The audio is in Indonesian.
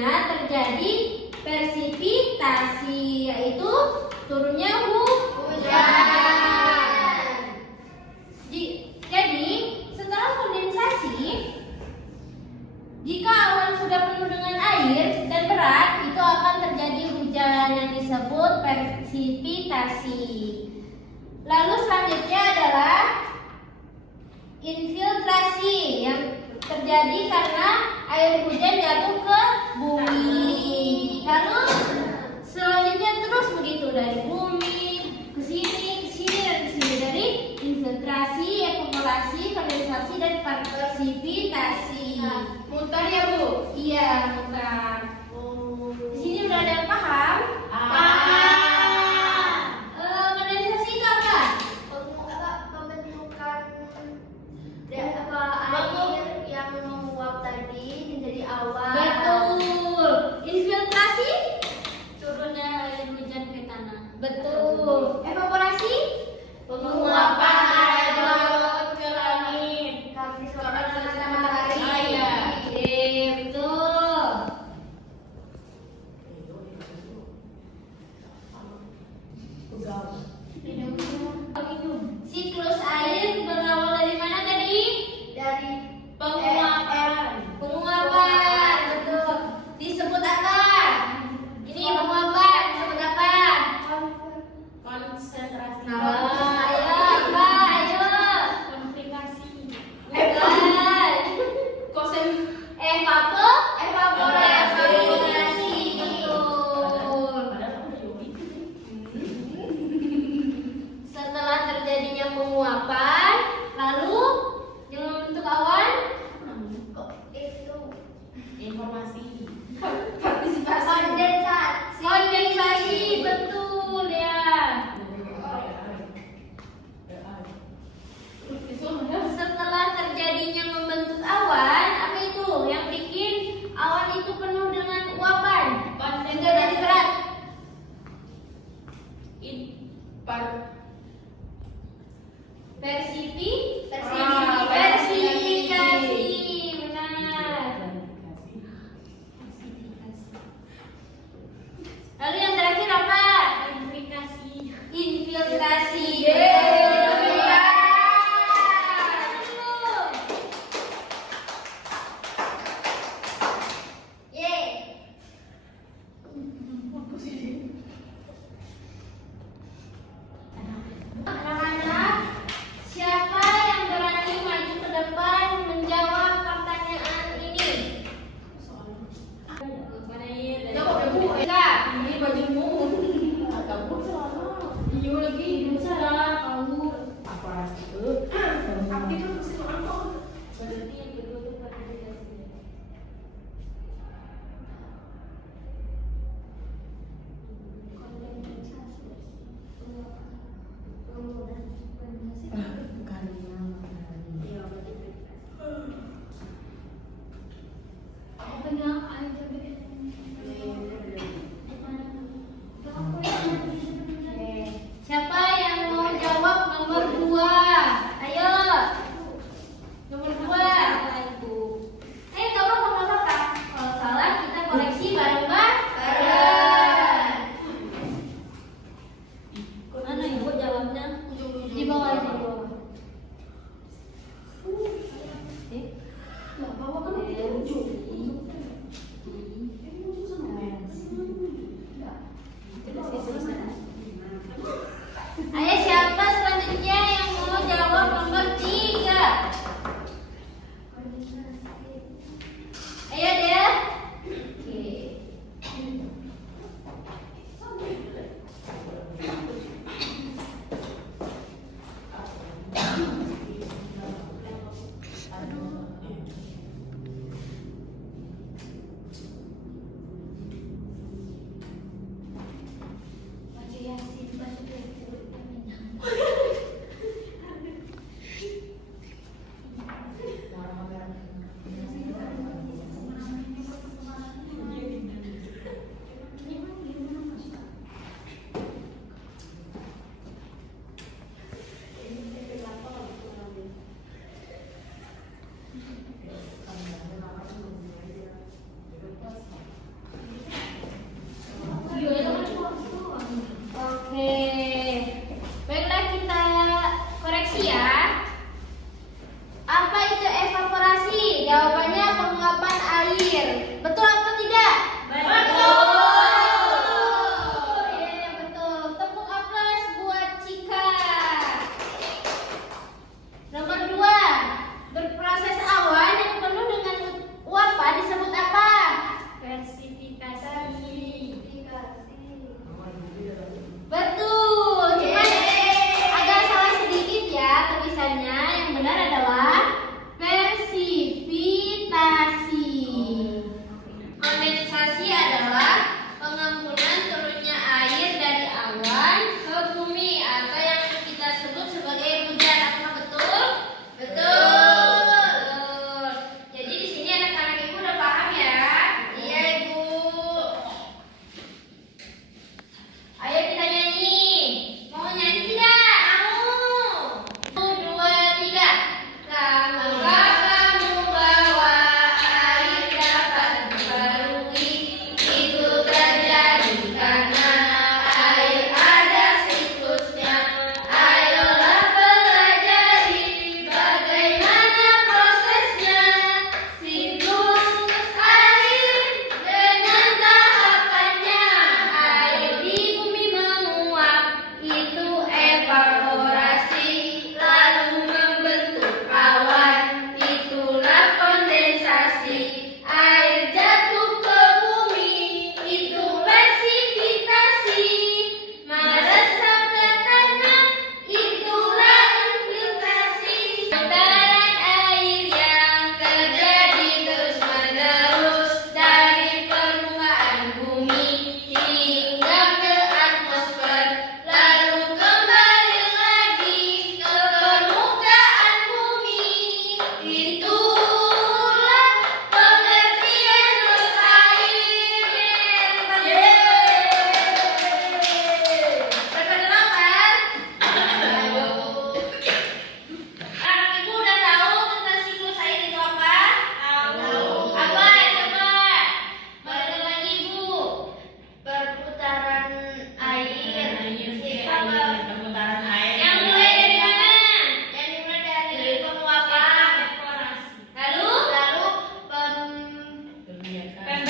selanjutnya terjadi presipitasi, yaitu turunnya hujan. Jadi setelah kondensasi, jika awan sudah penuh dengan air dan berat, itu akan terjadi hujan yang disebut presipitasi. Lalu selanjutnya adalah infiltrasi yang terjadi karena air hujan jatuh ke bumi. Lalu selanjutnya terus begitu dari bumi ke sini dan ke sini, dari infiltrasi, evaporasi, kondensasi dan presipitasi. Mutar ya Bu? Iya, mutar. Di sini udah ada yang paham? Kondensasi itu apa? Pembentukan air yang menguap tadi menjadi awan. Betul. Infiltrasi? Turunnya air hujan ke tanah. Betul. Evaporasi? Penguapan air laut ke langit. Kami seorang matahari. Iya. Betul. Siklus air berawal dari mana tadi? Dari Penguapan. Penguapan. Betul. Disebut apa? Ini penguapan disebut apa? konsentrasi. Ayo, apa? Ayo. Konsentrasi. Bukan. Kosen. Evaporasi. Betul. Setelah terjadinya penguapan, lalu yang membentuk awan? Itu Informasi. partisipasi. Kondensasi, betul ya. Setelah terjadinya membentuk awan, apa itu yang bikin awan itu penuh dengan uapan hingga jadi berat? Persipitasi, benar. Lalu yang terakhir apa? Infiltrasi. Anak-anak, siapa yang berani maju ke depan menjawab pertanyaan ini? Ini bajumu. Kamu iya lagi salah kamu. Apa itu? Aku itu mesti apa? Berarti yang kedua itu partisipasi. Siapa yang mau jawab nomor 2? Ayo. Nomor 2. Kalau salah kita koreksi bareng-bareng. Mana ibu jawabnya? Di bawah. Pendek